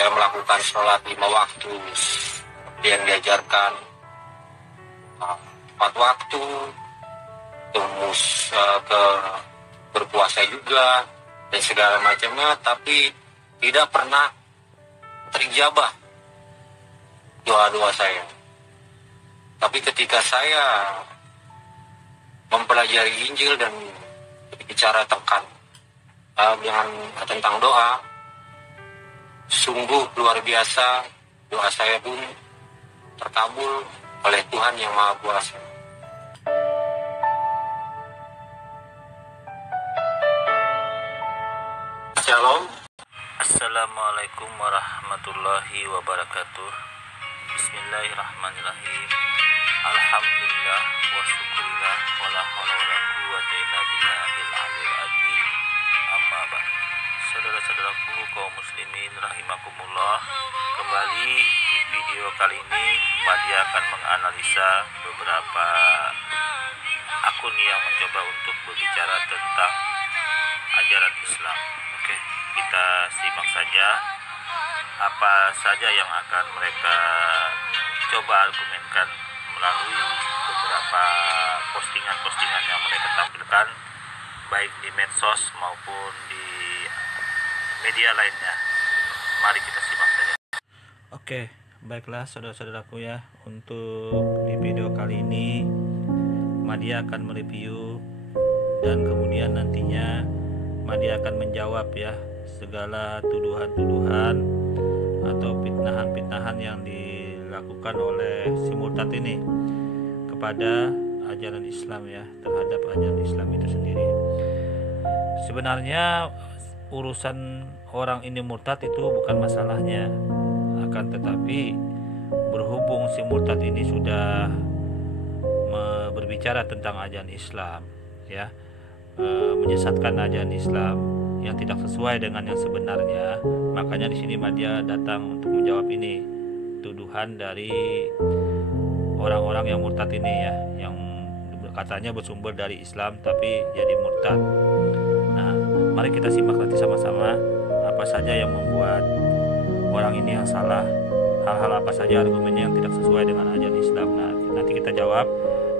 saya melakukan sholat 5 waktu yang diajarkan, 4 waktu, terus ke berpuasa juga dan segala macamnya, tapi tidak pernah terijabah doa-doa saya. Tapi ketika saya mempelajari Injil dan bicara tentang doa, sungguh luar biasa, doa saya pun terkabul oleh Tuhan Yang Maha Kuasa. Shalom. Assalamualaikum warahmatullahi wabarakatuh. Bismillahirrahmanirrahim. Alhamdulillah wa syukurillah wa la haula wa la quwwata illa billahil aliyil azim. Amma ba'd. Saudara-saudaraku kaum muslimin rahimakumullah, kembali di video kali ini Madia akan menganalisa beberapa akun yang mencoba untuk berbicara tentang ajaran Islam. Oke, kita simak saja apa saja yang akan mereka coba argumenkan melalui beberapa postingan-postingan yang mereka tampilkan, baik di medsos maupun di media lainnya. Mari kita simak saja. Oke, baiklah saudara-saudaraku ya, untuk di video kali ini Madia akan mereview dan kemudian nantinya Madia akan menjawab ya segala tuduhan-tuduhan atau fitnahan-fitnahan yang dilakukan oleh si murtad ini kepada ajaran Islam ya, terhadap ajaran Islam itu sendiri. Sebenarnya urusan orang ini murtad itu bukan masalahnya, akan tetapi berhubung si murtad ini sudah berbicara tentang ajaran Islam ya, menyesatkan ajaran Islam yang tidak sesuai dengan yang sebenarnya, makanya di sini Madia datang untuk menjawab ini tuduhan dari orang-orang yang murtad ini ya, yang katanya bersumber dari Islam tapi jadi murtad. Nah, mari kita simak nanti sama-sama apa saja yang membuat orang ini yang salah, hal-hal apa saja argumennya yang tidak sesuai dengan ajaran Islam. Nah, nanti kita jawab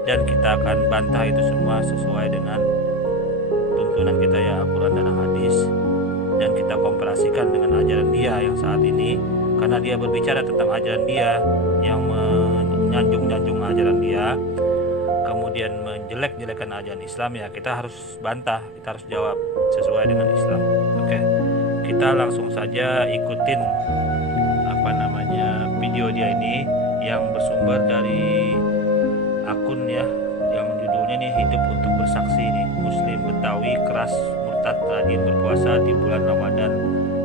dan kita akan bantah itu semua sesuai dengan tuntunan kita ya, Al-Quran dan Hadis, dan kita komparasikan dengan ajaran dia yang saat ini, karena dia berbicara tentang ajaran dia yang menyanjung-nyanjung ajaran dia, kemudian menjelek-jelekan ajaran Islam ya, kita harus bantah, kita harus jawab sesuai dengan Islam. Oke, kita langsung saja ikutin video dia ini yang bersumber dari akun ya, yang judulnya nih Hidup Untuk Bersaksi nih, Muslim Betawi keras murtad rajin berpuasa di bulan Ramadan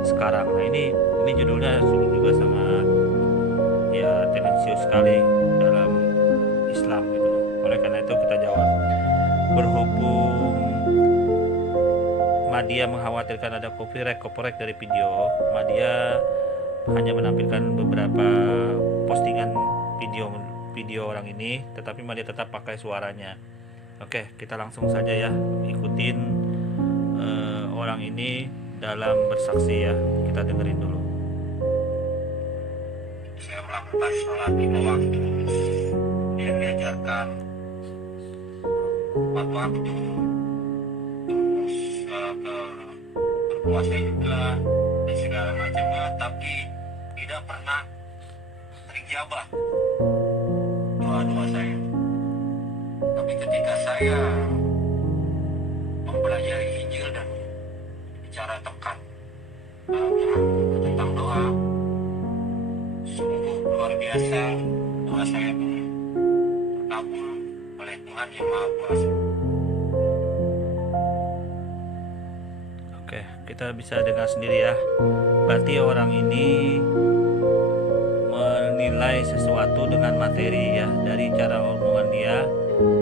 sekarang. Nah ini judulnya juga sangat ya tendensius sekali dalam Islam gitu. Oleh karena itu kita jawab. Berhubung Madia mengkhawatirkan ada copyright dari video, Madia hanya menampilkan beberapa postingan video orang ini, tetapi Madia tetap pakai suaranya. Oke, kita langsung saja ya ikutin orang ini dalam bersaksi ya. Kita dengerin dulu. Saya melakukan sholat 5 waktu yang diajarkan, 4 waktu, terus ke berpuasa juga dan segala macamnya, tapi tidak pernah terijabah doa-doa saya. Tapi ketika saya mempelajari Injil dan bicara tentang doa, sungguh luar biasa, doa saya pun terkabul oleh Tuhan Yang Maha Kuasa. Oke, kita bisa dengar sendiri ya. Berarti orang ini menilai sesuatu dengan materi ya, dari cara omongan dia,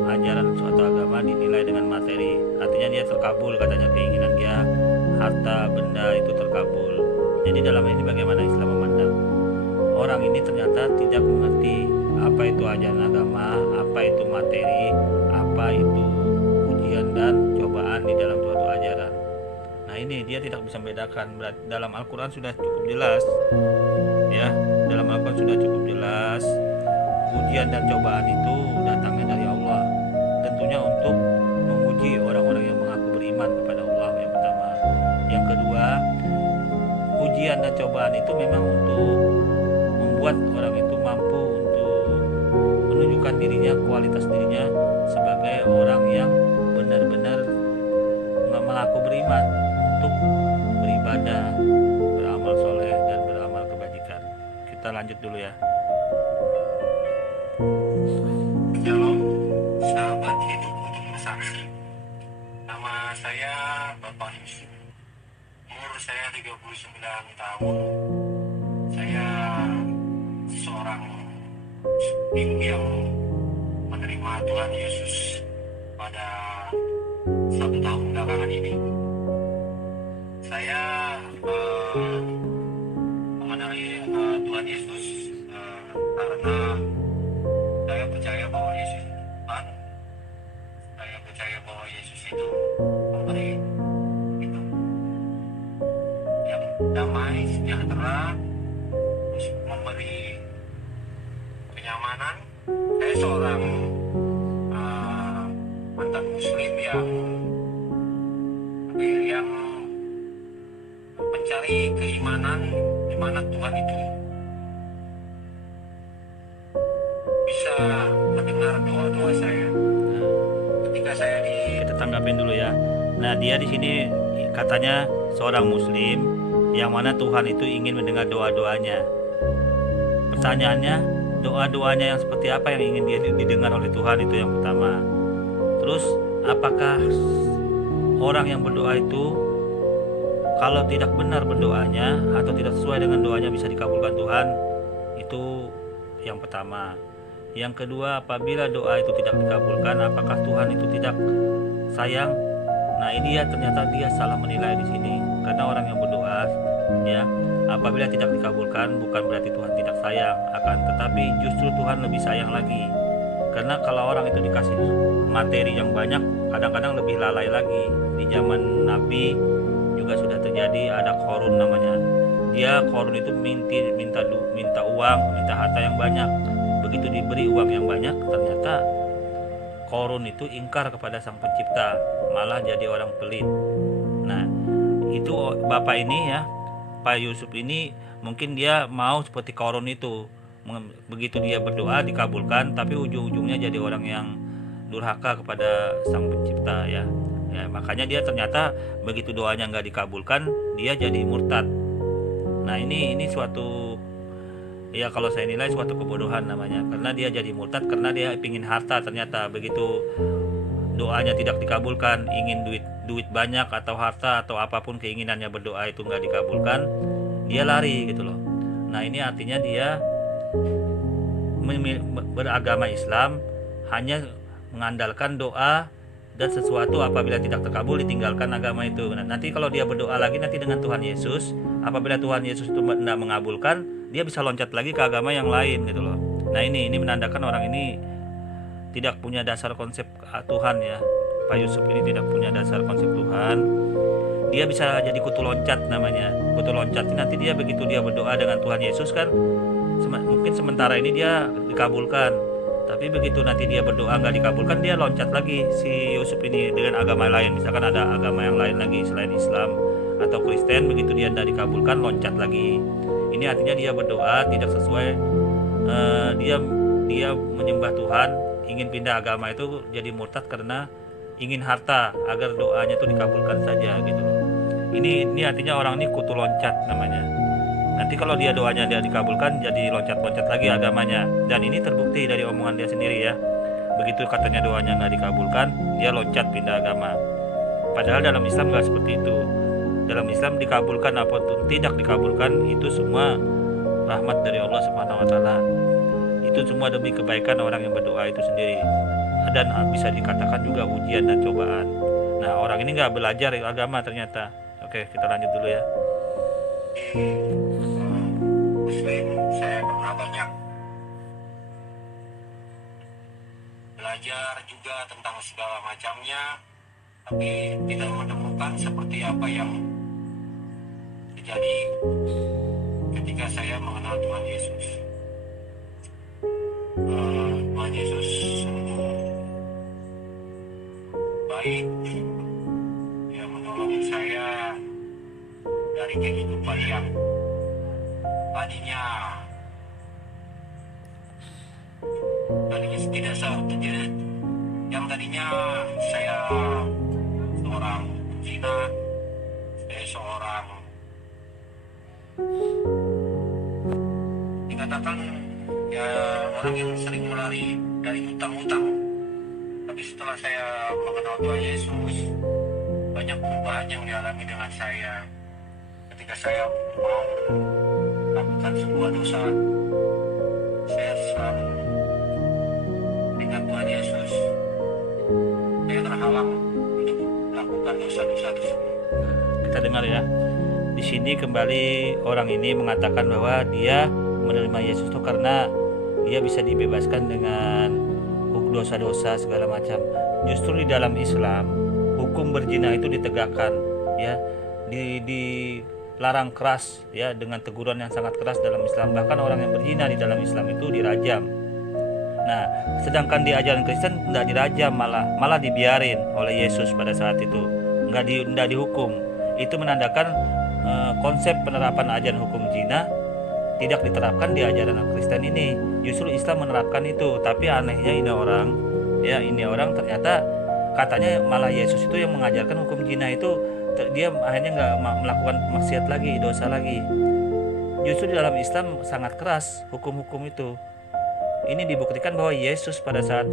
ajaran suatu agama dinilai dengan materi. Artinya dia terkabul, katanya keinginan dia, harta benda itu terkabul. Jadi dalam ini bagaimana Islam memandang? Orang ini ternyata tidak mengerti apa itu ajaran agama, apa itu materi, apa itu ujian dan cobaan di dalam suatu ajaran. Nah ini dia tidak bisa membedakan. Dalam Al-Quran sudah cukup jelas, ya. Dalam Al-Quran sudah cukup jelas. Ujian dan cobaan itu datangnya dari Allah. Tentunya untuk menguji orang-orang yang mengaku beriman kepada Allah, yang pertama. Yang kedua, ujian dan cobaan itu memang untuk membuat orang itu mampu untuk menunjukkan dirinya, kualitas dirinya sebagai orang yang benar-benar mengaku beriman, untuk beribadah, beramal soleh dan beramal kebajikan. Kita lanjut dulu ya. Shalom, sahabat hidup untuk bersaksi. Nama saya Bapak Yusuf. Umur saya 39 tahun. Saya seorang muslim yang menerima Tuhan Yesus pada 1 tahun belakangan ini. Saya mengenali Tuhan Yesus karena saya percaya bahwa Yesus itu Tuhan. Saya percaya bahwa Yesus itu memberi hidup yang damai, sejahtera, terus memberi kenyamanan. Saya seorang mantan muslim yang mencari keimanan di mana Tuhan itu bisa mendengar doa-doa saya. Ketika saya Kita tanggapin dulu ya. Nah, dia di sini katanya seorang muslim yang mana Tuhan itu ingin mendengar doa-doanya. Pertanyaannya, doa-doanya yang seperti apa yang ingin dia didengar oleh Tuhan, itu yang pertama. Terus, apakah orang yang berdoa itu kalau tidak benar berdoanya atau tidak sesuai dengan doanya bisa dikabulkan Tuhan? Itu yang pertama. Yang kedua, apabila doa itu tidak dikabulkan, apakah Tuhan itu tidak sayang? Nah, ini ya ternyata dia salah menilai di sini. Karena orang yang berdoa, ya, apabila tidak dikabulkan bukan berarti Tuhan tidak sayang, akan tetapi justru Tuhan lebih sayang lagi. Karena kalau orang itu dikasih materi yang banyak, kadang-kadang lebih lalai lagi. Di zaman Nabi juga sudah terjadi, ada Qarun namanya. Dia Qarun itu minta uang, minta harta yang banyak. Begitu diberi uang yang banyak, ternyata Qarun itu ingkar kepada Sang Pencipta, malah jadi orang pelit. Nah, itu bapak ini ya, Pak Yusuf ini mungkin dia mau seperti Qarun itu. Begitu dia berdoa dikabulkan, tapi ujung-ujungnya jadi orang yang durhaka kepada Sang Pencipta ya. Makanya dia ternyata begitu doanya nggak dikabulkan, dia jadi murtad. Nah, ini suatu, ya kalau saya nilai suatu kebodohan namanya, karena dia jadi murtad karena dia ingin harta. Ternyata begitu doanya tidak dikabulkan, ingin duit banyak atau harta atau apapun keinginannya berdoa itu nggak dikabulkan, dia lari gitu loh. Nah, ini artinya dia beragama Islam hanya mengandalkan doa, dan sesuatu apabila tidak terkabul ditinggalkan agama itu. Nah, nanti kalau dia berdoa lagi nanti dengan Tuhan Yesus, apabila Tuhan Yesus itu tidak mengabulkan, dia bisa loncat lagi ke agama yang lain gitu loh. Nah, ini menandakan orang ini tidak punya dasar konsep Tuhan ya. Pak Yusuf ini tidak punya dasar konsep Tuhan. Dia bisa jadi kutu loncat namanya. Kutu loncat ini nanti dia begitu dia berdoa dengan Tuhan Yesus kan, mungkin sementara ini dia dikabulkan, tapi begitu nanti dia berdoa nggak dikabulkan, dia loncat lagi si Yusuf ini dengan agama lain. Misalkan ada agama yang lain lagi selain Islam atau Kristen, begitu dia tidak dikabulkan loncat lagi. Ini artinya dia berdoa tidak sesuai, dia menyembah Tuhan, ingin pindah agama itu jadi murtad karena ingin harta agar doanya itu dikabulkan saja gitu loh. Ini artinya orang ini kutu loncat namanya. Nanti kalau dia doanya dia dikabulkan, jadi loncat-loncat lagi agamanya. Dan ini terbukti dari omongan dia sendiri ya. Begitu katanya doanya nggak dikabulkan, dia loncat pindah agama. Padahal dalam Islam nggak seperti itu. Dalam Islam dikabulkan apapun tidak dikabulkan, itu semua rahmat dari Allah Subhanahu Wa Taala. Itu semua demi kebaikan orang yang berdoa itu sendiri. Dan bisa dikatakan juga ujian dan cobaan. Nah, orang ini nggak belajar agama ternyata. Oke, kita lanjut dulu ya. Muslim, saya pernah banyak belajar juga tentang segala macamnya, tapi tidak menemukan seperti apa yang terjadi ketika saya mengenal Tuhan Yesus. Tuhan Yesus sungguh baik, Dia menolong saya dari kehidupan yang tadinya tidak seperti yang tadinya saya seorang zina, saya seorang dikatakan ya orang yang sering melari dari hutang-hutang. Tapi setelah saya mengenal Tuhan Yesus, banyak perubahan yang dialami dengan saya. Ketika saya mau melakukan sebuah dosa, saya selalu ingat Tuhan Yesus. Saya terhalang untuk melakukan dosa-dosa tersebut. Kita dengar ya. Di sini kembali orang ini mengatakan bahwa dia menerima Yesus itu karena dia bisa dibebaskan dengan dosa-dosa segala macam. Justru di dalam Islam hukum berzina itu ditegakkan, ya, dilarang keras, ya, dengan teguran yang sangat keras dalam Islam. Bahkan orang yang berzina di dalam Islam itu dirajam. Nah, sedangkan di ajaran Kristen tidak dirajam, malah dibiarin oleh Yesus pada saat itu, nggak dihukum. Itu menandakan konsep penerapan ajaran hukum zina tidak diterapkan di ajaran Kristen ini. Justru Islam menerapkan itu. Tapi anehnya ini orang ternyata katanya malah Yesus itu yang mengajarkan hukum zina itu. Dia akhirnya nggak melakukan maksiat lagi, dosa lagi. Justru di dalam Islam sangat keras hukum-hukum itu. Ini dibuktikan bahwa Yesus pada saat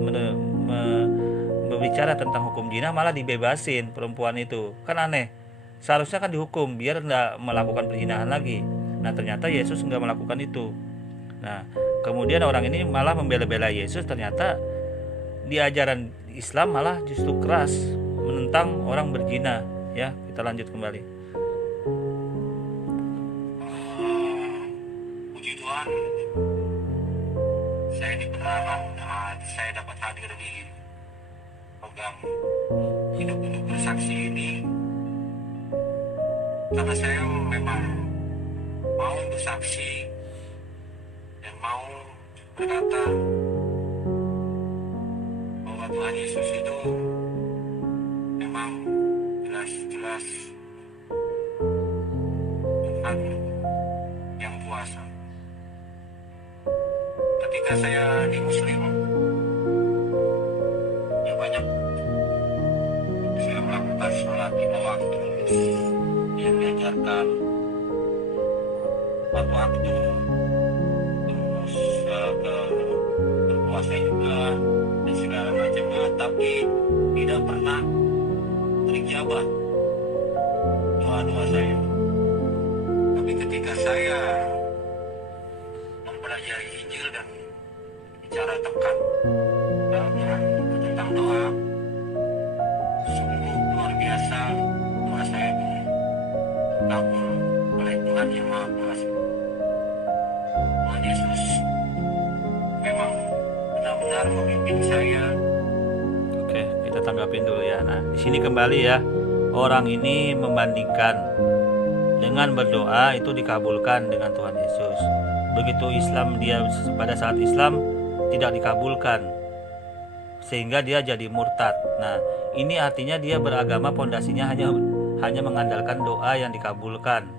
berbicara tentang hukum zina malah dibebasin perempuan itu. Kan aneh. Seharusnya kan dihukum biar nggak melakukan perzinahan lagi. Nah, ternyata Yesus nggak melakukan itu. Nah, kemudian orang ini malah membela-bela Yesus. Ternyata di ajaran Islam malah justru keras menentang orang berzina. Ya, kita lanjut kembali. Puji Tuhan, saya diperkenalkan dan saya dapat hadir di program Hidup Untuk Bersaksi ini karena saya memang mau bersaksi dan mau berkata bahwa Tuhan Yesus itu memang jelas-jelas Tuhan yang kuasa. Ketika saya di Muslim, ya banyak saya melakukan sholat 5 waktu yang diajarkan 4 waktu, terus berpuasa juga dan segala macamnya, tapi tidak pernah terijabah doa-doa saya. Tapi ketika saya mempelajari Injil dan bicara tentang doa, sungguh luar biasa doa saya dikabul oleh Tuhan yang Maha Kuasa. Tuhan Yesus memang benar-benar memimpin saya. Oke, kita tanggapin dulu ya. Nah, di sini kembali ya, orang ini membandingkan dengan berdoa itu dikabulkan dengan Tuhan Yesus. Begitu Islam, dia pada saat Islam tidak dikabulkan, sehingga dia jadi murtad. Nah, ini artinya dia beragama pondasinya hanya mengandalkan doa yang dikabulkan.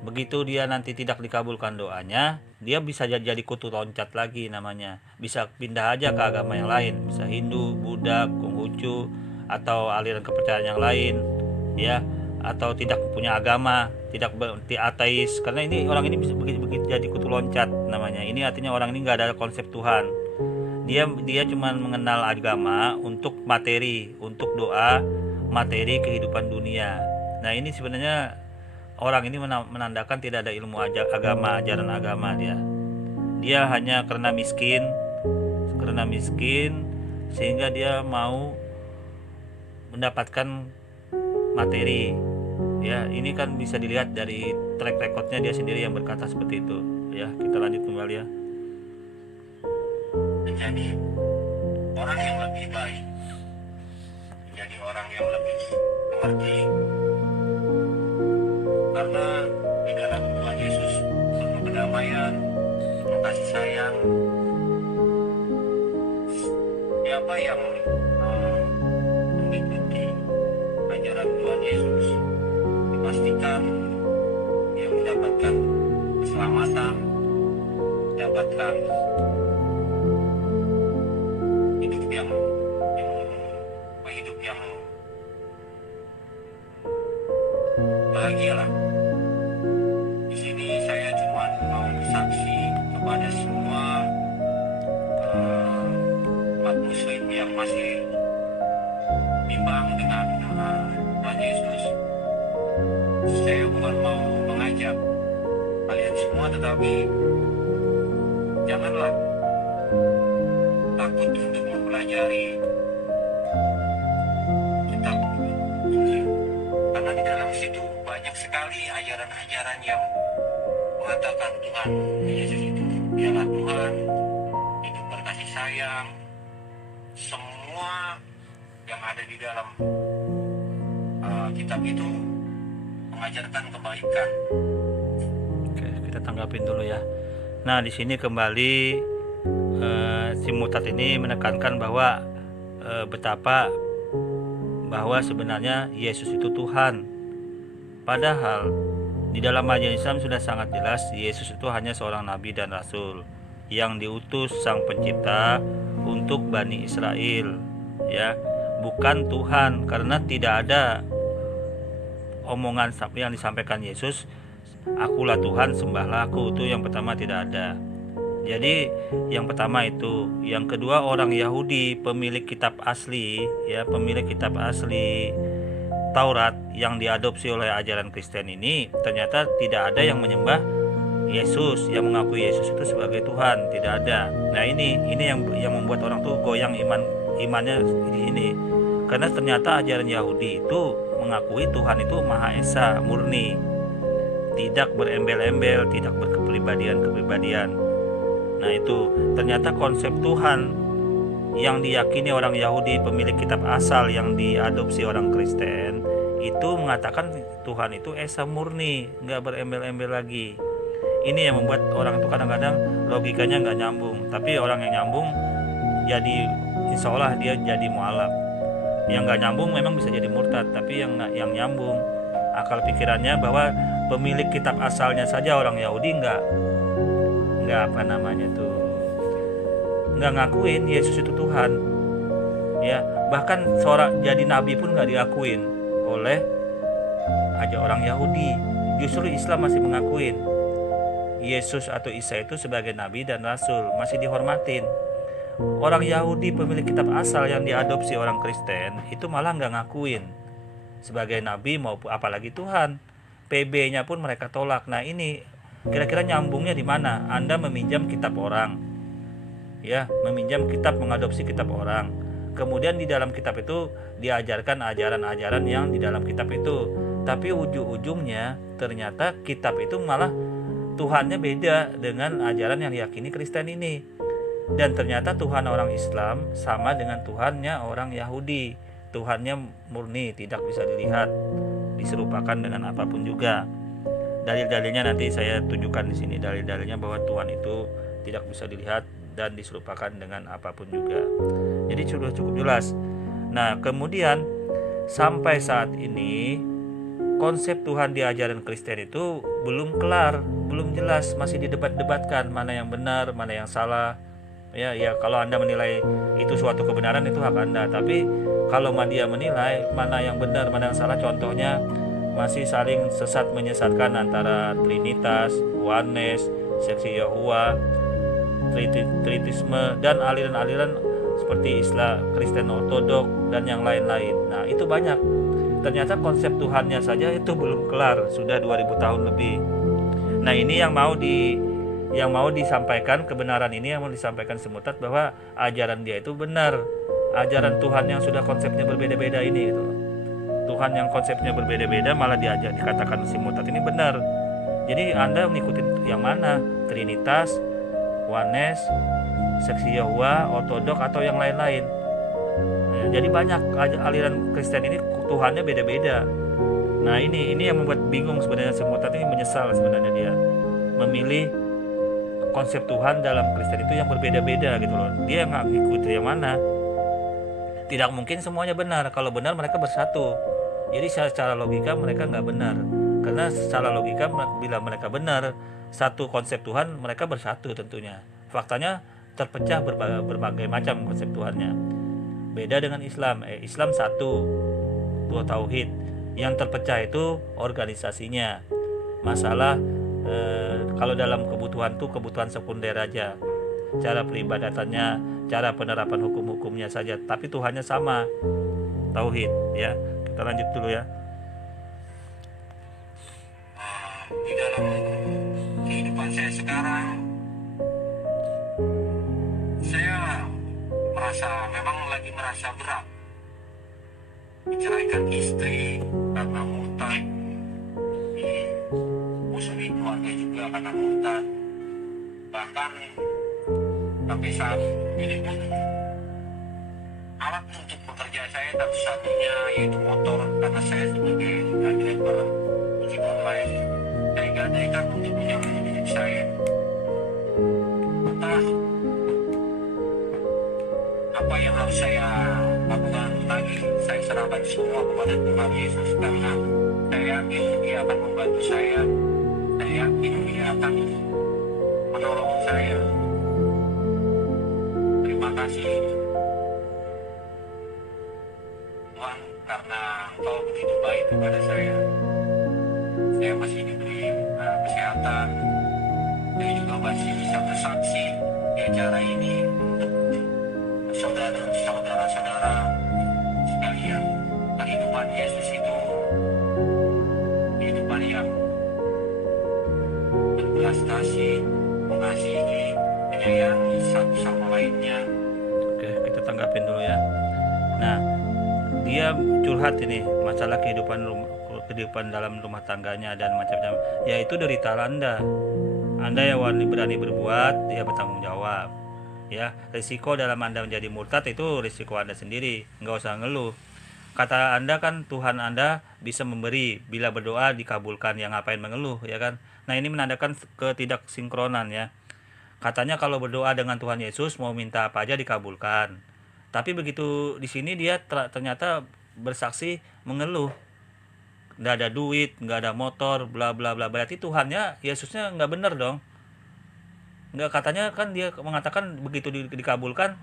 Begitu dia nanti tidak dikabulkan doanya, dia bisa jadi kutu loncat lagi namanya. Bisa pindah aja ke agama yang lain, bisa Hindu, Buddha, Konghucu, atau aliran kepercayaan yang lain, ya, atau tidak punya agama, tidak ateis. Karena ini orang ini bisa begitu jadi kutu loncat namanya. Ini artinya orang ini nggak ada konsep Tuhan. Dia cuma mengenal agama untuk materi, untuk doa, materi kehidupan dunia. Nah, ini sebenarnya orang ini menandakan tidak ada ilmu agama, ajaran agama dia. Dia hanya karena miskin sehingga dia mau mendapatkan materi. Ya, ini kan bisa dilihat dari track recordnya dia sendiri yang berkata seperti itu. Ya, kita lanjut kembali ya. Menjadi orang yang lebih baik, menjadi orang yang lebih mengerti, karena dalam Tuhan Yesus penuh kedamaian, penuh kasih sayang. Siapa yang mengikuti ajaran Tuhan Yesus dipastikan dia mendapatkan keselamatan, mendapatkan hidup yang bahagia lah. Di sini saya cuma mau saksi kepada semua umat Muslim yang masih bimbang dengan Tuhan Yesus. Saya bukan mau mengajak kalian semua, tetapi janganlah takut untuk mempelajari kitab suci, karena di dalam situ banyak sekali ajaran-ajaran yang mengatakan Tuhan Yesus itu dialah Tuhan, hidup berkasih sayang. Semua yang ada di dalam kitab itu mengajarkan kebaikan. Oke, kita tanggapin dulu ya. Nah, di sini kembali si Mutat ini menekankan bahwa betapa bahwa sebenarnya Yesus itu Tuhan. Padahal di dalam ajaran Islam sudah sangat jelas Yesus itu hanya seorang nabi dan rasul yang diutus Sang Pencipta untuk Bani Israel, ya, bukan Tuhan. Karena tidak ada omongan yang disampaikan Yesus, akulah Tuhan, sembahlah aku. Itu yang pertama, tidak ada. Jadi yang pertama itu. Yang kedua, orang Yahudi pemilik kitab asli, ya, pemilik kitab asli Taurat yang diadopsi oleh ajaran Kristen ini ternyata tidak ada yang menyembah Yesus, yang mengakui Yesus itu sebagai Tuhan, tidak ada. Nah, ini yang membuat orang tuh goyang imannya di sini. Karena ternyata ajaran Yahudi itu mengakui Tuhan itu Maha Esa, murni, tidak berembel-embel, tidak berkepribadian-kepribadian. Nah, itu ternyata konsep Tuhan yang diyakini orang Yahudi pemilik kitab asal yang diadopsi orang Kristen itu mengatakan Tuhan itu Esa murni, nggak berembel-embel lagi. Ini yang membuat orang itu kadang-kadang logikanya nggak nyambung. Tapi orang yang nyambung jadi insya Allah dia jadi mualaf. Yang nggak nyambung memang bisa jadi murtad. Tapi yang nyambung akal pikirannya bahwa pemilik kitab asalnya saja orang Yahudi nggak nggak ngakuin Yesus itu Tuhan, ya. Bahkan seorang jadi nabi pun nggak diakuin oleh orang Yahudi. Justru Islam masih mengakuin Yesus atau Isa itu sebagai nabi dan rasul, masih dihormatin. Orang Yahudi pemilik kitab asal yang diadopsi orang Kristen itu malah nggak ngakuin sebagai nabi maupun apalagi Tuhan. PB-nya pun mereka tolak. Nah, ini kira-kira nyambungnya di mana? Anda meminjam kitab orang, ya, meminjam kitab, mengadopsi kitab orang. Kemudian di dalam kitab itu diajarkan ajaran-ajaran yang di dalam kitab itu. Tapi ujung-ujungnya ternyata kitab itu malah Tuhannya beda dengan ajaran yang diyakini Kristen ini. Dan ternyata Tuhan orang Islam sama dengan Tuhannya orang Yahudi. Tuhannya murni, tidak bisa dilihat, diserupakan dengan apapun juga. Dalil-dalilnya nanti saya tunjukkan di sini, dalil-dalilnya bahwa Tuhan itu tidak bisa dilihat dan diserupakan dengan apapun juga. Jadi sudah cukup jelas. Nah, kemudian sampai saat ini konsep Tuhan di ajaran Kristen itu belum kelar, belum jelas, masih didebat-debatkan mana yang benar, mana yang salah. Ya, kalau Anda menilai itu suatu kebenaran itu hak Anda, tapi kalau dia menilai mana yang benar, mana yang salah, contohnya masih saling sesat menyesatkan antara Trinitas, Oneness, Seksi Yahua, Tritisme, dan aliran-aliran seperti Islam, Kristen Ortodok, dan yang lain-lain. Nah, itu banyak. Ternyata konsep Tuhannya saja itu belum kelar, sudah 2000 tahun lebih. Nah, ini yang mau disampaikan, kebenaran ini yang mau disampaikan Semutat, bahwa ajaran dia itu benar. Ajaran Tuhan yang sudah konsepnya berbeda-beda ini gitu. Tuhan yang konsepnya berbeda-beda malah dikatakan Semutat ini benar. Jadi Anda mengikuti yang mana? Trinitas, Oneness, Seksi Yahua, Ortodok, atau yang lain-lain. Jadi banyak aliran Kristen ini Tuhannya beda-beda. Nah ini yang membuat bingung sebenarnya. Si Murtad ini menyesal sebenarnya, dia memilih konsep Tuhan dalam Kristen itu yang berbeda-beda gitu loh. Dia nggak ngikutin yang mana. Tidak mungkin semuanya benar. Kalau benar mereka bersatu. Jadi secara logika mereka nggak benar. Karena secara logika bila mereka benar satu konsep Tuhan, mereka bersatu tentunya. Faktanya terpecah berbagai macam konsep Tuhannya. Beda dengan Islam. Islam satu, dua tauhid. Yang terpecah itu organisasinya. Masalah kalau dalam kebutuhan tuh kebutuhan sekunder aja. Cara peribadatannya, cara penerapan hukum-hukumnya saja, tapi Tuhannya sama, tauhid ya. Kita lanjut dulu ya. Di dalam kehidupan saya sekarang, saya memang lagi merasa berat. Menceraikan istri karena murtad, musuhi keluarga juga karena murtad. Bahkan sampai saat ini pun alat untuk bekerja saya satu-satunya yaitu motor, karena saya sebagai driver ojek online. Saya gadaikan untuk menyambung hidup saya. Entah apa yang harus saya lakukan lagi, saya serahkan semua kepada Tuhan Yesus, karena saya yakin Dia akan membantu saya. Saya yakin Dia akan menolong saya. Terima kasih Tuhan, karena Engkau begitu baik kepada saya. Saya masih diberi kesehatan. Saya juga masih bisa bersaksi di acara ini untuk saudara-saudara sekalian. Kehidupan Yesus itu kehidupan yang berbelas kasih, mengasihi, menyayangi satu sama lainnya. Oke, kita tanggapin dulu ya. Nah, dia curhat ini masalah kehidupan dalam rumah tangganya dan macam-macam. Yaitu derita Anda yang berani berbuat, dia bertanggung jawab. Ya, risiko dalam Anda menjadi murtad itu risiko Anda sendiri, nggak usah ngeluh. Kata Anda kan Tuhan Anda bisa memberi, bila berdoa dikabulkan, yang ngapain mengeluh ya kan. Nah ini menandakan ketidaksinkronan ya. Katanya kalau berdoa dengan Tuhan Yesus mau minta apa aja dikabulkan. Tapi begitu di sini dia ternyata bersaksi mengeluh. Nggak ada duit, nggak ada motor, bla bla bla. Berarti Tuhannya, Yesusnya nggak benar dong. Nggak, katanya kan dia mengatakan begitu dikabulkan,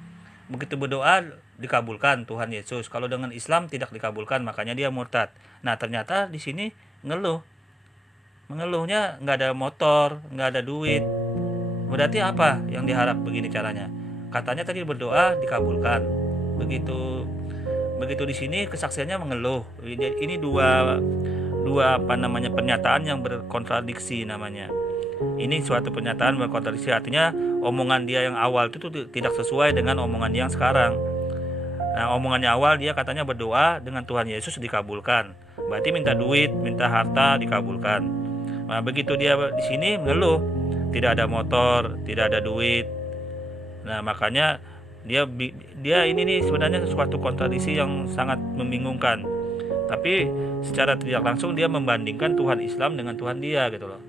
begitu berdoa dikabulkan Tuhan Yesus. Kalau dengan Islam tidak dikabulkan, makanya dia murtad. Nah ternyata di sini mengeluhnya nggak ada motor, nggak ada duit. Berarti apa yang diharap begini caranya? Katanya tadi berdoa dikabulkan. Begitu di sini kesaksiannya mengeluh. Ini dua pernyataan yang berkontradiksi namanya. Ini suatu pernyataan berkontradiksi, artinya omongan dia yang awal itu tidak sesuai dengan omongan yang sekarang. Nah, omongannya awal dia katanya berdoa dengan Tuhan Yesus dikabulkan. Berarti minta duit, minta harta dikabulkan. Nah, begitu dia di sini mengeluh, tidak ada motor, tidak ada duit. Nah, makanya dia ini nih sebenarnya suatu kontradiksi yang sangat membingungkan. Tapi secara tidak langsung dia membandingkan Tuhan Islam dengan Tuhan dia gitu loh.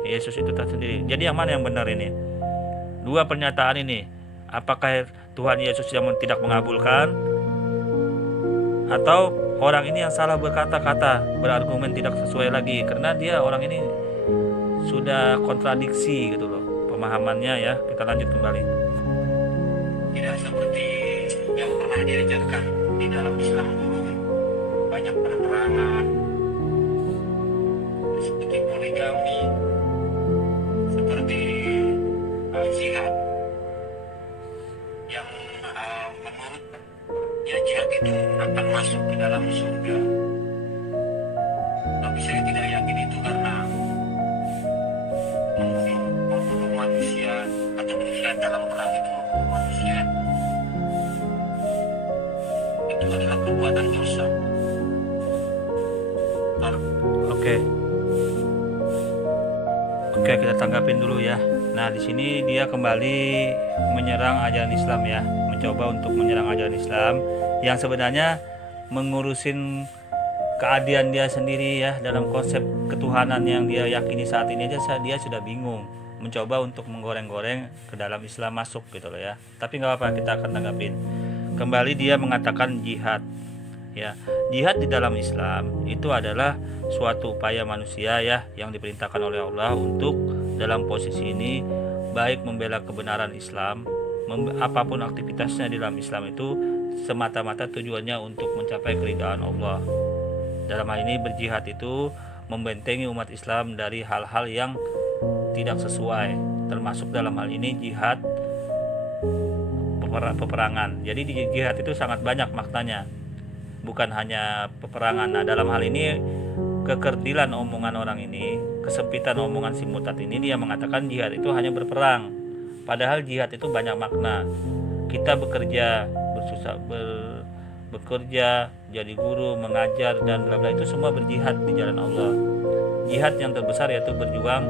Yesus itu tersendiri. Jadi yang mana yang benar ini? Dua pernyataan ini, apakah Tuhan Yesus yang tidak mengabulkan, atau orang ini yang salah berkata-kata, berargumen tidak sesuai lagi, karena dia orang ini sudah kontradiksi gitu loh pemahamannya ya. Kita lanjut kembali. Tidak seperti yang pernah diajarkan di dalam Islam dulu, banyak penerangan seperti poligami, seperti jihad, yang menurutnya jihad itu akan masuk ke dalam surga. Tapi saya tidak yakin itu, karena membunuh manusia atau jihad dalam perang itu membunuh manusia itu adalah perbuatan dosa. Oke, kita tanggapin dulu ya. Nah, di sini dia kembali menyerang ajaran Islam ya, mencoba untuk menyerang ajaran Islam yang sebenarnya mengurusin keadilan dia sendiri ya, dalam konsep ketuhanan yang dia yakini saat ini aja dia sudah bingung, mencoba untuk menggoreng-goreng ke dalam Islam masuk gitu loh ya. Tapi nggak apa, kita akan tanggapin. Kembali dia mengatakan jihad ya. Jihad di dalam Islam itu adalah suatu upaya manusia ya, yang diperintahkan oleh Allah untuk dalam posisi ini baik membela kebenaran Islam, apapun aktivitasnya di dalam Islam itu semata-mata tujuannya untuk mencapai keridhaan Allah. Dalam hal ini berjihad itu membentengi umat Islam dari hal-hal yang tidak sesuai, termasuk dalam hal ini jihad peperangan. Jadi di jihad itu sangat banyak maknanya, bukan hanya peperangan. Nah, dalam hal ini kekerdilan omongan orang ini, kesempitan omongan si Murtad ini, dia mengatakan jihad itu hanya berperang. Padahal jihad itu banyak makna. Kita bekerja, bekerja, jadi guru, mengajar dan bla bla, itu semua berjihad di jalan Allah. Jihad yang terbesar yaitu berjuang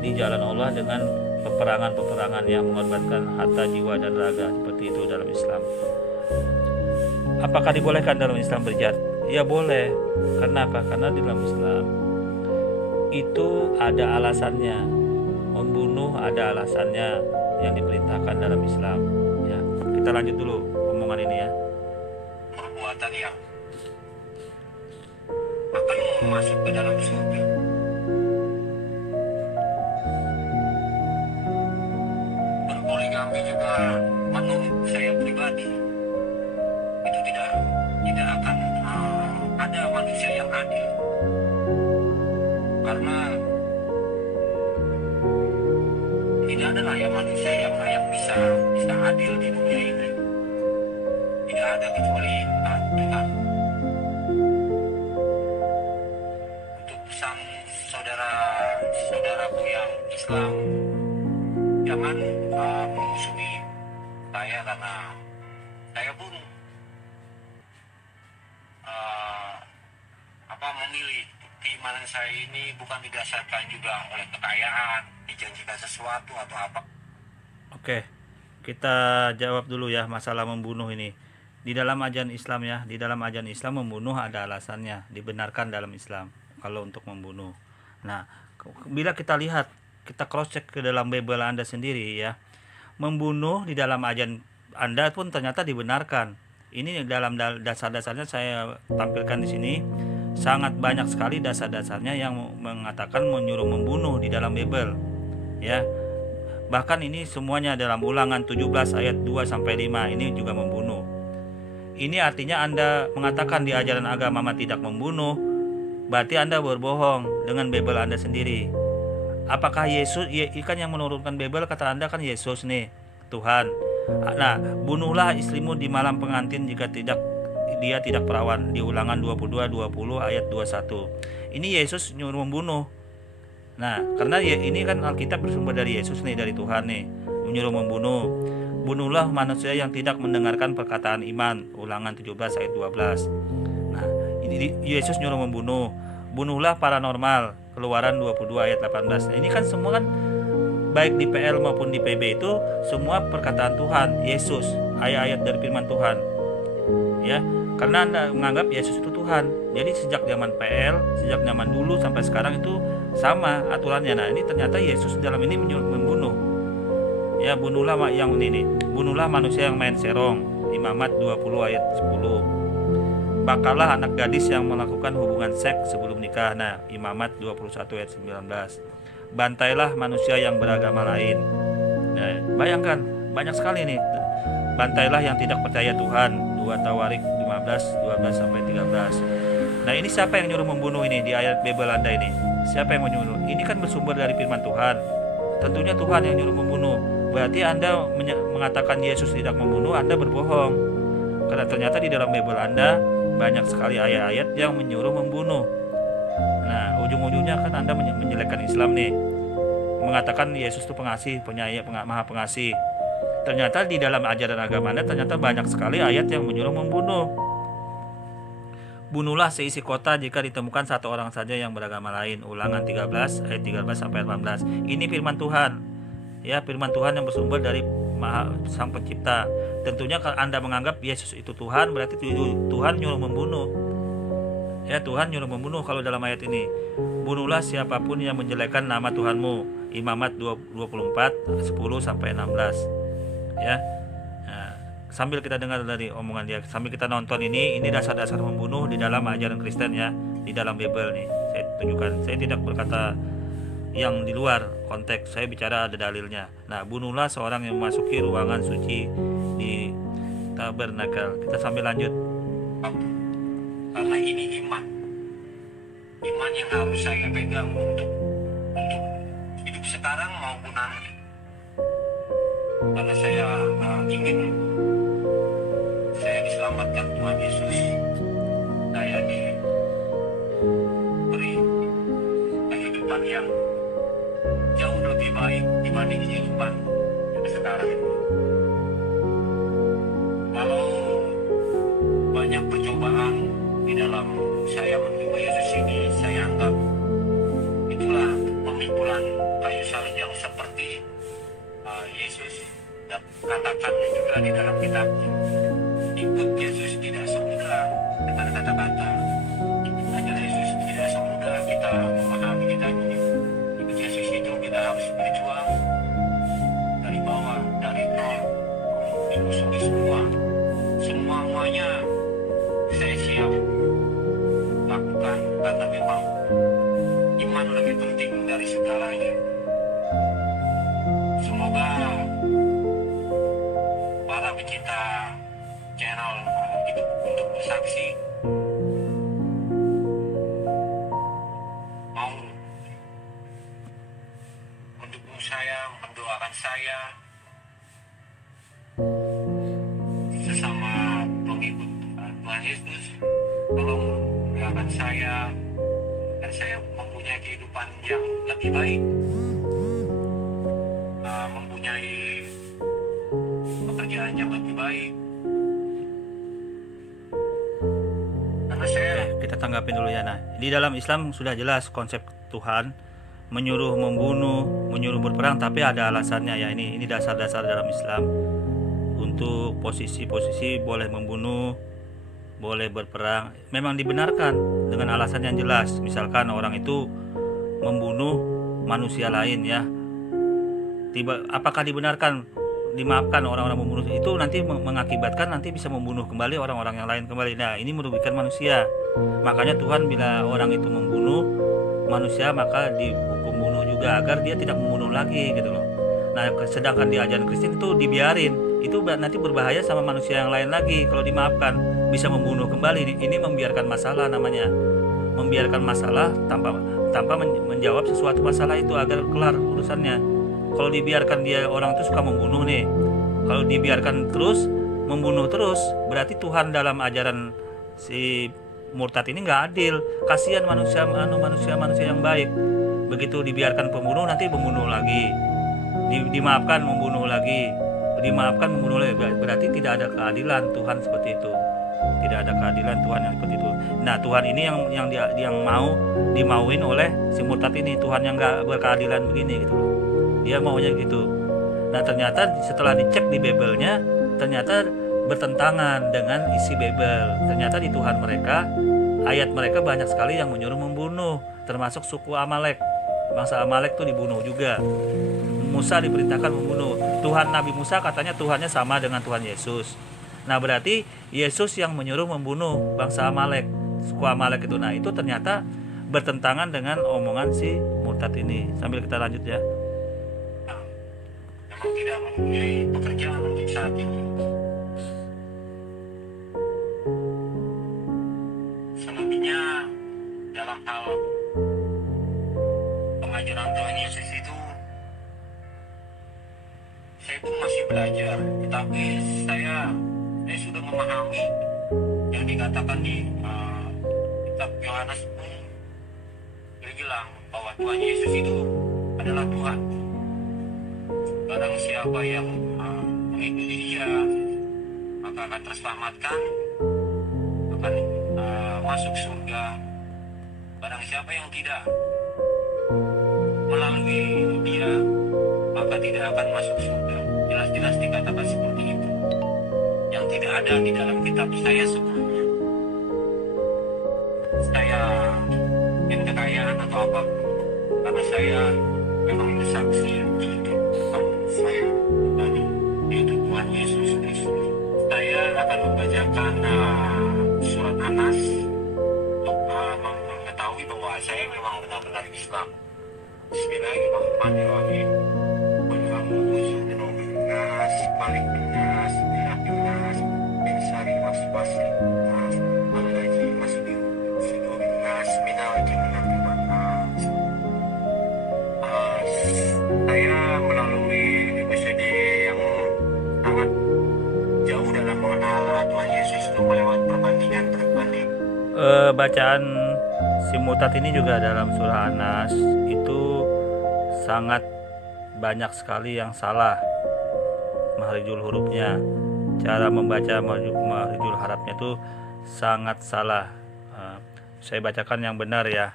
di jalan Allah dengan peperangan-peperangan yang mengorbankan harta, jiwa dan raga, seperti itu dalam Islam. Apakah dibolehkan dalam Islam berjihad? Ya boleh. Karena apa? Karena di dalam Islam itu ada alasannya. Membunuh ada alasannya yang diperintahkan dalam Islam ya. Kita lanjut dulu omongan ini ya. Perbuatan yang akan masuk ke dalam surga. Berpoligami juga menurut saya pribadi itu tidak akan ada manusia yang adil, karena tidak ada lah manusia yang bisa adil di dunia ini. Tidak ada kecuali Tuhan. Untuk pesan saudaraku yang Islam, jangan memusuhi saya karena saya pun memilih keimanan saya ini bukan didasarkan juga oleh kekayaan, dijanjikan sesuatu atau apa. Oke, kita jawab dulu ya masalah membunuh ini. Di dalam ajaran Islam ya, di dalam ajaran Islam membunuh ada alasannya, dibenarkan dalam Islam kalau untuk membunuh. Nah, bila kita lihat, kita cross check ke dalam Bible Anda sendiri ya, membunuh di dalam ajaran Anda pun ternyata dibenarkan. Ini dalam dasar-dasarnya saya tampilkan di sini. Sangat banyak sekali dasar-dasarnya yang mengatakan menyuruh membunuh di dalam Bible ya. Bahkan ini semuanya dalam Ulangan 17 ayat 2 sampai 5 ini juga membunuh. Ini artinya Anda mengatakan di ajaran agama tidak membunuh, berarti Anda berbohong dengan Bible Anda sendiri. Apakah Yesus, ikan yang menurunkan Bible kata Anda kan Yesus nih, Tuhan. Nah, bunuhlah istrimu di malam pengantin jika dia tidak perawan, di Ulangan 22 20 ayat 21. Ini Yesus nyuruh membunuh. Nah, karena ini kan Alkitab bersumber dari Yesus nih, dari Tuhan nih, menyuruh membunuh. Bunuhlah manusia yang tidak mendengarkan perkataan iman, Ulangan 17 ayat 12. Nah, ini Yesus nyuruh membunuh. Bunuhlah paranormal, Keluaran 22 ayat 18. Nah, ini kan semua kan baik di PL maupun di PB itu semua perkataan Tuhan, Yesus, ayat-ayat dari firman Tuhan. Ya, karena Anda menganggap Yesus itu Tuhan. Jadi sejak zaman PL, sejak zaman dulu sampai sekarang itu sama aturannya. Nah, ini ternyata Yesus dalam ini membunuh. Ya, bunuhlah yang ini. Bunuhlah manusia yang main serong, Imamat 20 ayat 10. Bakarlah anak gadis yang melakukan hubungan seks sebelum nikah. Nah, Imamat 21 ayat 19. Bantailah manusia yang beragama lain. Nah, bayangkan banyak sekali nih. Bantailah yang tidak percaya Tuhan, 2 Tawarik 15 12 sampai 13. Nah, ini siapa yang nyuruh membunuh ini di ayat Bible Anda ini? Siapa yang menyuruh? Ini kan bersumber dari firman Tuhan. Tentunya Tuhan yang nyuruh membunuh. Berarti Anda mengatakan Yesus tidak membunuh, Anda berbohong. Karena ternyata di dalam Bible Anda banyak sekali ayat-ayat yang menyuruh membunuh. Nah, ujung-ujungnya kan Anda menjelekkan Islam nih. Mengatakan Yesus itu pengasih, penyayang, maha pengasih. Ternyata di dalam ajaran agama Anda ternyata banyak sekali ayat yang menyuruh membunuh. Bunuhlah seisi kota jika ditemukan satu orang saja yang beragama lain. Ulangan 13 ayat 13 sampai 18. Ini firman Tuhan. Ya, firman Tuhan yang bersumber dari Sang Pencipta. Tentunya kalau Anda menganggap Yesus itu Tuhan, berarti Tuhan nyuruh membunuh. Ya, Tuhan nyuruh membunuh kalau dalam ayat ini. Bunuhlah siapapun yang menjelekkan nama Tuhanmu. Imamat 24 10 sampai 16. Ya. Nah, sambil kita dengar dari omongan dia, sambil kita nonton ini dasar-dasar membunuh di dalam ajaran Kristen ya, di dalam Bible nih. Saya tunjukkan. Saya tidak berkata yang di luar konteks, saya bicara ada dalilnya. Nah, bunuhlah seorang yang memasuki ruangan suci di tabernakel. Kita sambil lanjut. Karena ini iman yang harus saya pegang untuk hidup sekarang maupun nanti. Karena saya ingin saya diselamatkan Tuhan Yesus, saya diberi kehidupan yang jauh lebih baik dibanding kehidupan yang sekarang ini. Kalau banyak percobaan di dalam saya menerima Yesus ini, saya anggap itulah pemikulan kayu salib yang seperti Yesus katakan juga di dalam kitabnya. Ikut Yesus tidak semudah dengan kata-kata. Hanya Yesus tidak semudah kita memahami kita ini. Ikut Yesus itu kita harus berjuang dari bawah, dari nol, dimusuhi semuanya saya siap lakukan karena memang iman lebih penting dari segalanya. Semoga para pecinta channel Hidup Untuk Bersaksi mau mendukung saya, mendoakan saya sesama pengikut Tuhan Yesus. Tolong doakan saya dan saya mempunyai kehidupan yang lebih baik, mempunyai pekerjaan yang lebih baik. Karena saya Kita tanggapin dulu ya. Nah, di dalam Islam sudah jelas konsep Tuhan menyuruh membunuh, menyuruh berperang, tapi ada alasannya ya. Ini dasar-dasar dalam Islam. Untuk posisi-posisi boleh membunuh, boleh berperang, memang dibenarkan dengan alasan yang jelas. Misalkan orang itu membunuh manusia lain ya, apakah dibenarkan, dimaafkan orang-orang membunuh itu nanti mengakibatkan nanti bisa membunuh kembali orang-orang yang lain kembali. Nah, ini merugikan manusia. Makanya Tuhan bila orang itu membunuh manusia maka dihukum bunuh juga agar dia tidak membunuh lagi gitu loh. Nah, sedangkan di ajaran Kristen itu dibiarin, itu nanti berbahaya sama manusia yang lain lagi. Kalau dimaafkan bisa membunuh kembali. Ini membiarkan masalah namanya, membiarkan masalah tanpa menjawab sesuatu masalah itu agar kelar urusannya. Kalau dibiarkan dia orang itu suka membunuh nih, kalau dibiarkan terus membunuh terus, berarti Tuhan dalam ajaran si murtad ini nggak adil. Kasihan manusia yang baik. Begitu dibiarkan pembunuh nanti membunuh lagi, dimaafkan membunuh lagi, dimaafkan membunuh lagi. Berarti tidak ada keadilan Tuhan seperti itu. Tidak ada keadilan Tuhan yang seperti itu. Nah, Tuhan ini yang mau dimauin oleh si murtad ini, Tuhan yang nggak berkeadilan begini gitu loh. Dia maunya gitu. Nah, ternyata setelah dicek di Bible-nya, ternyata bertentangan dengan isi Bible. Ternyata di Tuhan mereka, ayat mereka banyak sekali yang menyuruh membunuh, termasuk suku Amalek. Bangsa Amalek tuh dibunuh juga. Musa diperintahkan membunuh. Tuhan Nabi Musa katanya Tuhannya sama dengan Tuhan Yesus. Nah, berarti Yesus yang menyuruh membunuh bangsa Amalek, suku Amalek itu. Nah, itu ternyata bertentangan dengan omongan si murtad ini. Sambil kita lanjut ya. memang tidak mempunyai pekerjaan untuk saat ini. Selebihnya dalam hal pengajaran Tuhan Yesus itu saya pun masih belajar, tetapi saya sudah memahami yang dikatakan di kitab Yohanes pun bilang bahwa Tuhan Yesus itu adalah Tuhan. Barang siapa yang mengikuti Dia maka akan terselamatkan, akan masuk surga. Barang siapa yang tidak melalui Dia maka tidak akan masuk surga. Jelas-jelas dikatakan seperti itu, yang tidak ada di dalam kitab saya sebelumnya. Saya saya memang bersaksi untuk saya dan yaitu Tuhan Yesus Kristus. Saya akan membacakan surat Anas untuk mengetahui bahwa saya memang benar-benar Islam. Bismillahirrahmanirrahim. Saya melalui episode yang sangat jauh dalam mengenal Tuhan Yesus itu melewat perbandingan berbanding. Bacaan simultan ini juga dalam surah Anas itu sangat banyak sekali yang salah mahrijul hurufnya. Cara membaca mahrijul harapnya itu sangat salah. Saya bacakan yang benar ya.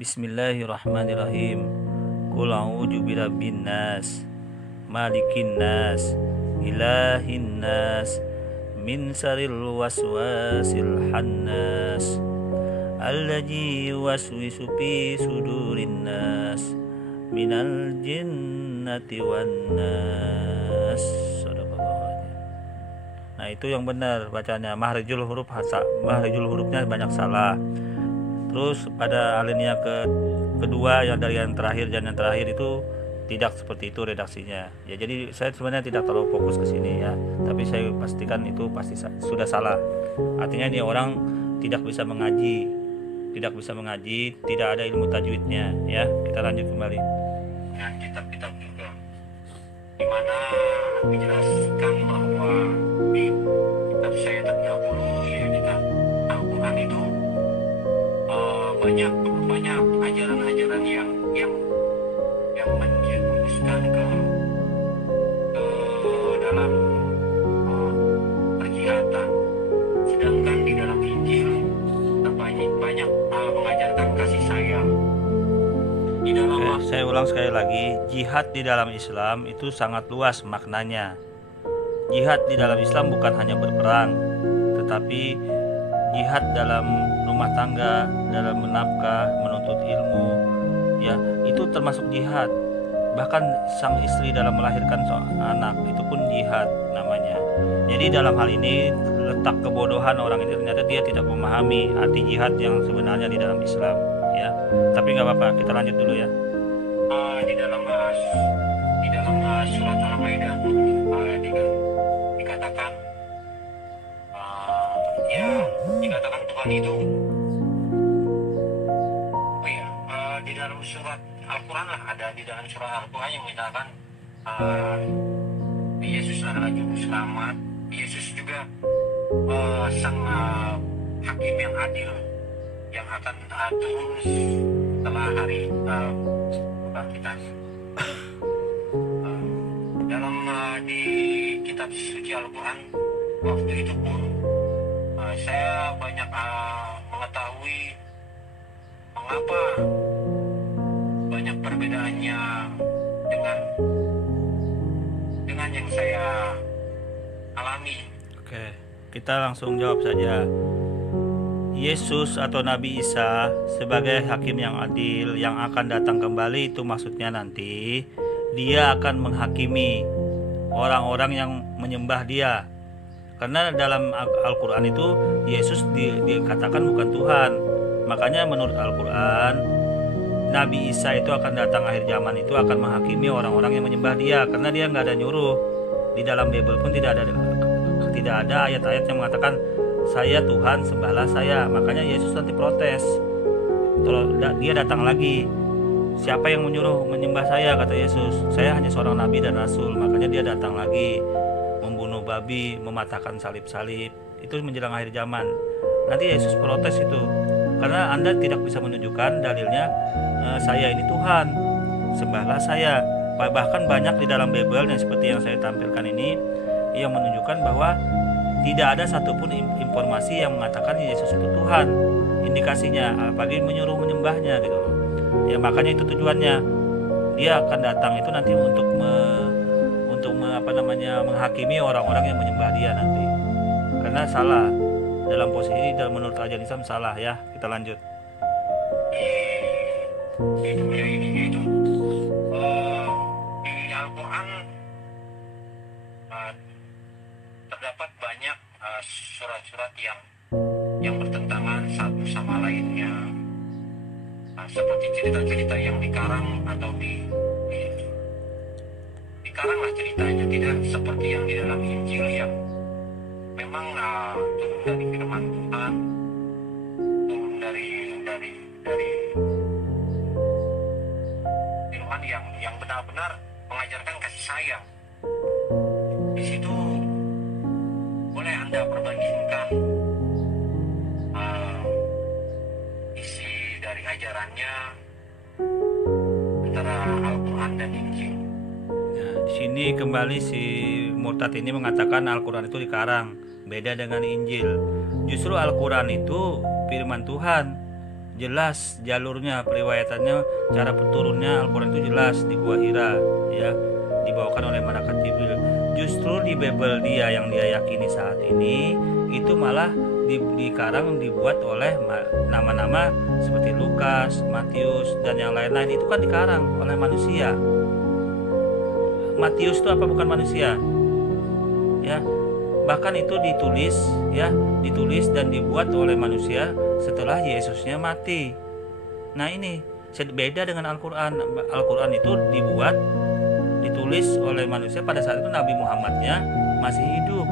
Bismillahirrahmanirrahim. Qul a'udzu birabbin nas, malikin nas, ilahin nas, min syarril waswasil hannas, alladzi yuwaswisu fi sudurin nas, minal jinnati wan nas. Nah, itu yang benar bacanya. Mahrijul hurufnya banyak salah. Terus pada alinea kedua yang dari yang terakhir dan yang terakhir itu tidak seperti itu redaksinya. Ya, jadi saya sebenarnya tidak terlalu fokus ke sini ya, tapi saya pastikan itu pasti sudah salah. Artinya ini orang tidak bisa mengaji, tidak ada ilmu tajwidnya ya. Kita lanjut kembali. Dan kitab-kitab juga di mana dijelaskan bahwa di kitab saya terdahulu ya kitab Al-Quran itu banyak ajaran-ajaran yang menjerumuskan ke dalam perjihatan, sedangkan di dalam Injil banyak mengajarkan kasih sayang. Di dalam Saya ulang sekali lagi, jihad di dalam Islam itu sangat luas maknanya. Jihad di dalam Islam bukan hanya berperang, tetapi jihad dalam rumah tangga, dalam menafkah, menuntut ilmu, ya itu termasuk jihad. Bahkan sang istri dalam melahirkan anak itu pun jihad namanya. Jadi dalam hal ini letak kebodohan orang ini, ternyata dia tidak memahami arti jihad yang sebenarnya di dalam Islam ya. Tapi nggak apa-apa, kita lanjut dulu ya. Di dalam surat Al-Maidah dikatakan dikatakan Tuhan itu di dalam surat Al-Quran lah, ada di dalam surat Al-Quran yang mengatakan Yesus adalah juru selamat. Yesus juga sang hakim yang adil yang akan turun setelah hari kebangkitan. Dalam di kitab suci Al-Quran waktu itu pun saya banyak mengetahui mengapa banyak perbedaannya dengan yang saya alami. Oke, kita langsung jawab saja. Yesus atau Nabi Isa sebagai hakim yang adil yang akan datang kembali, itu maksudnya nanti dia akan menghakimi orang-orang yang menyembah dia. Karena dalam Al-Quran itu Yesus dikatakan bukan Tuhan. Makanya menurut Al-Quran Nabi Isa itu akan datang akhir zaman, itu akan menghakimi orang-orang yang menyembah dia. Karena dia nggak ada nyuruh. Di dalam Bible pun tidak ada ayat-ayat yang mengatakan saya Tuhan, sembahlah saya. Makanya Yesus nanti protes. Kalau dia datang lagi, siapa yang menyuruh menyembah saya, kata Yesus. Saya hanya seorang nabi dan rasul. Makanya dia datang lagi, membunuh babi, mematahkan salib-salib. Itu menjelang akhir zaman. Nanti Yesus protes itu, karena Anda tidak bisa menunjukkan dalilnya saya ini Tuhan, sembahlah saya. Bahkan banyak di dalam Bible yang seperti yang saya tampilkan ini yang menunjukkan bahwa tidak ada satupun informasi yang mengatakan Yesus itu Tuhan. Indikasinya apalagi menyuruh menyembahnya gitu loh. Ya makanya itu tujuannya. Dia akan datang itu nanti untuk menghakimi orang-orang yang menyembah dia nanti. Karena salah dalam posisi dalam menurut ajaran Islam salah ya. Kita lanjut. di dunia ini, yaitu di Al-Quran terdapat banyak surat-surat yang bertentangan satu sama lainnya, seperti cerita-cerita yang dikarang atau dikaranglah ceritanya, tidak seperti yang di dalam Injil yang memang turun dari firman Tuhan, turun dari firman yang benar-benar mengajarkan kasih sayang. Di situ boleh Anda perbandingkan isi dari ajarannya antara Al-Quran dan Injil. Nah, di sini kembali si murtad ini mengatakan Al-Quran itu dikarang, beda dengan Injil. Justru Al-Quran itu firman Tuhan, jelas jalurnya, periwayatannya, cara turunnya Al-Quran itu jelas di Gua Hira, ya, dibawakan oleh malaikat Jibril. Justru di Bible dia yang dia yakini saat ini itu malah dikarang, dibuat oleh nama-nama seperti Lukas, Matius dan yang lain-lain, itu kan dikarang oleh manusia. Matius itu apa bukan manusia? Ya, bahkan itu ditulis dan dibuat oleh manusia setelah Yesusnya mati. Nah, ini beda dengan Al-Quran. Al-Quran itu ditulis oleh manusia pada saat itu Nabi Muhammadnya masih hidup.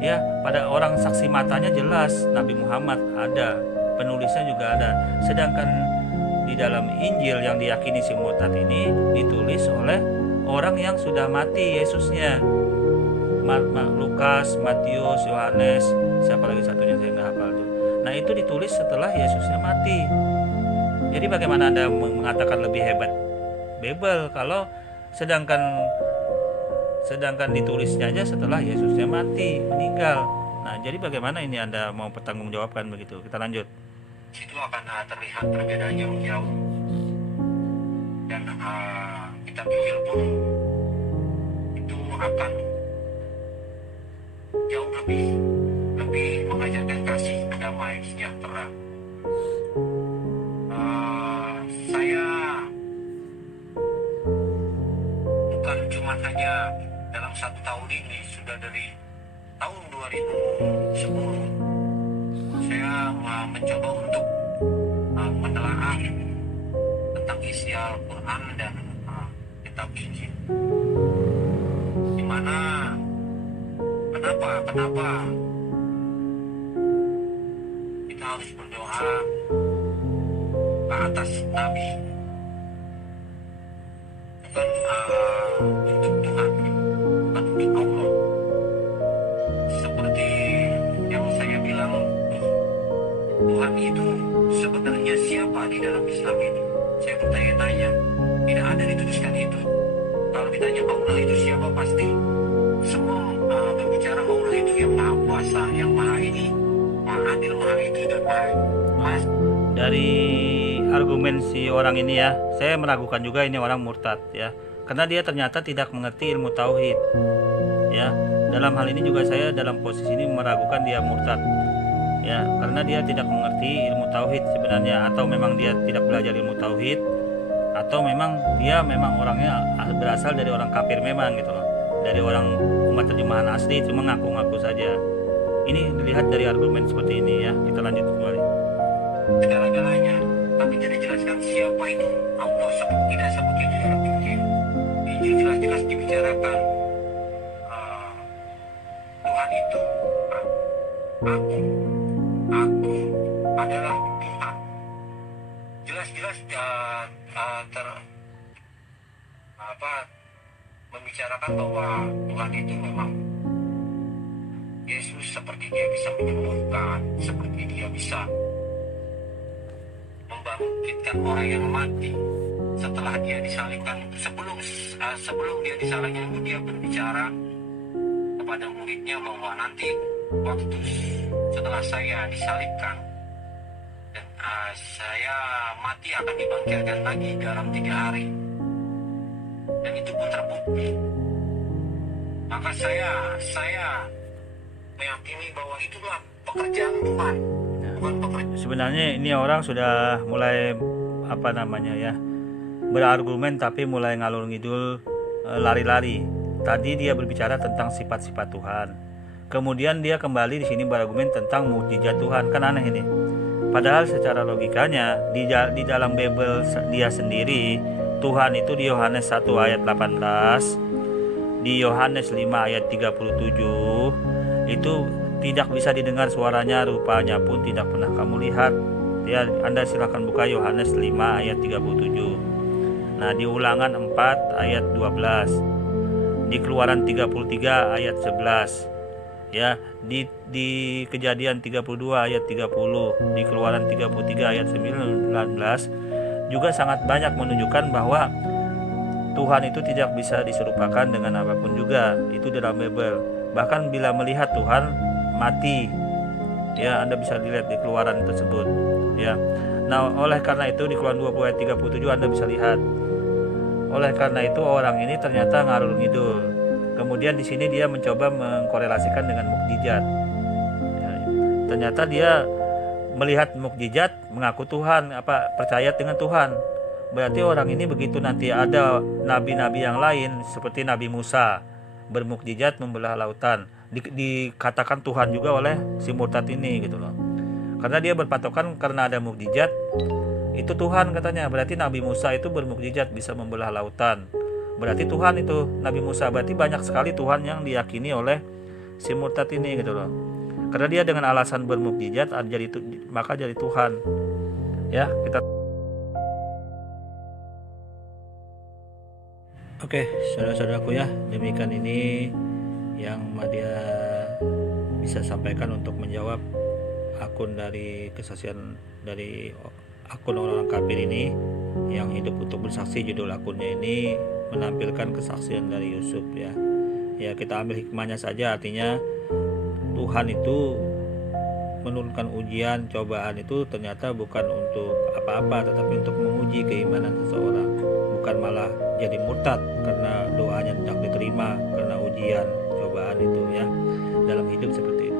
Ya, pada orang saksi matanya jelas Nabi Muhammad ada, penulisnya juga ada. Sedangkan di dalam Injil yang diyakini si murtad ini ditulis oleh orang yang sudah mati Yesusnya. Lukas, Matius, Yohanes, siapa lagi satunya saya nggak hafal tuh. Nah, itu ditulis setelah Yesusnya mati. Jadi bagaimana Anda mengatakan lebih hebat Bible kalau sedangkan ditulisnya aja setelah Yesusnya mati, meninggal. Nah, jadi bagaimana ini Anda mau pertanggungjawabkan begitu? Kita lanjut. Itu akan terlihat perbedaannya jauh. Dan kitab Injil pun itu akan jauh lebih mengajarkan kasih, damai, sejahtera. Saya bukan cuma hanya dalam 1 tahun ini, sudah dari tahun 2010 saya mencoba untuk menelaah tentang isi Al-Quran dan kitab Injil. Dimana kenapa kita harus berdoa ke atas Nabi, bukan untuk Tuhan, bukan untuk Allah. Seperti yang saya bilang, Tuhan itu sebenarnya siapa di dalam Islam ini? Saya bertanya-tanya, tidak ada dituliskan itu. Kalau ditanya Allah itu siapa, pasti semua berbicara Allah itu yang maha kuasa, yang maha ini, maha adil, maha itu, dan maha. Dari argumen si orang ini ya, saya meragukan juga ini orang murtad ya, karena dia ternyata tidak mengerti ilmu tauhid ya. Dalam hal ini juga saya dalam posisi ini meragukan dia murtad ya, karena dia tidak mengerti ilmu tauhid sebenarnya, atau memang dia tidak belajar ilmu tauhid, atau memang dia orangnya berasal dari orang kafir memang gitu loh, dari orang umat terjemahan asli, cuma ngaku-ngaku saja. Ini dilihat dari argumen seperti ini ya. Kita lanjut kembali. Segala-galanya, tapi tidak jelaskan siapa itu Allah, tidak seperti di dalam Injil. Injil jelas-jelas dibicarakan Tuhan itu aku adalah Tuhan. Jelas-jelas membicarakan bahwa Tuhan itu memang Yesus, seperti dia bisa menyembuhkan, seperti dia bisa membangkitkan orang yang mati setelah dia disalibkan. Sebelum dia disalibkan itu dia berbicara kepada muridnya bahwa nanti waktu setelah saya disalibkan dan saya mati akan dibangkitkan lagi dalam 3 hari, dan itu pun terbukti. Maka saya meyakini bahwa itulah pekerjaan Tuhan, bukan pekerjaan. Sebenarnya ini orang sudah mulai berargumen tapi mulai ngalur ngidul, lari-lari. Tadi dia berbicara tentang sifat-sifat Tuhan. Kemudian dia kembali di sini berargumen tentang mukjizat Tuhan. Kan aneh ini. Padahal secara logikanya di dalam Bible dia sendiri, Tuhan itu di Yohanes 1 ayat 18, di Yohanes 5 ayat 37 itu tidak bisa didengar suaranya, rupanya pun tidak pernah kamu lihat. Ya, Anda silakan buka Yohanes 5 ayat 37. Nah, di Ulangan 4 ayat 12, di Keluaran 33 ayat 11, ya, di Kejadian 32 ayat 30, di Keluaran 33 ayat 19 juga sangat banyak menunjukkan bahwa Tuhan itu tidak bisa diserupakan dengan apapun juga. Itu dalam Bible. Bahkan bila melihat Tuhan mati, ya, Anda bisa dilihat di Keluaran tersebut, ya. Nah, oleh karena itu di Keluaran 20 ayat 37 Anda bisa lihat. Oleh karena itu orang ini ternyata ngalur ngidul. Kemudian di sini dia mencoba mengkorelasikan dengan mukjizat. Ya, ternyata dia melihat mukjizat, mengaku Tuhan, percaya dengan Tuhan. Berarti orang ini begitu nanti ada nabi-nabi yang lain seperti Nabi Musa bermukjizat membelah lautan, dikatakan Tuhan juga oleh si murtad ini gitu loh. Karena dia berpatokan karena ada mukjizat itu Tuhan katanya. Berarti Nabi Musa itu bermukjizat bisa membelah lautan. Berarti Tuhan itu Nabi Musa. Berarti banyak sekali Tuhan yang diyakini oleh si murtad ini gitu loh. Karena dia dengan alasan bermukjizat maka jadi Tuhan. Ya, kita Oke, saudara-saudaraku ya, demikian ini yang Madya bisa sampaikan untuk menjawab akun dari kesaksian dari akun orang-orang kafir ini yang hidup untuk bersaksi. Judul akunnya ini menampilkan kesaksian dari Yusuf, ya. Ya, kita ambil hikmahnya saja, artinya Tuhan itu menurunkan ujian, cobaan itu ternyata bukan untuk apa-apa, tetapi untuk menguji keimanan seseorang. Bukan malah jadi murtad karena doanya tidak diterima karena ujian, cobaan itu, ya, dalam hidup seperti itu.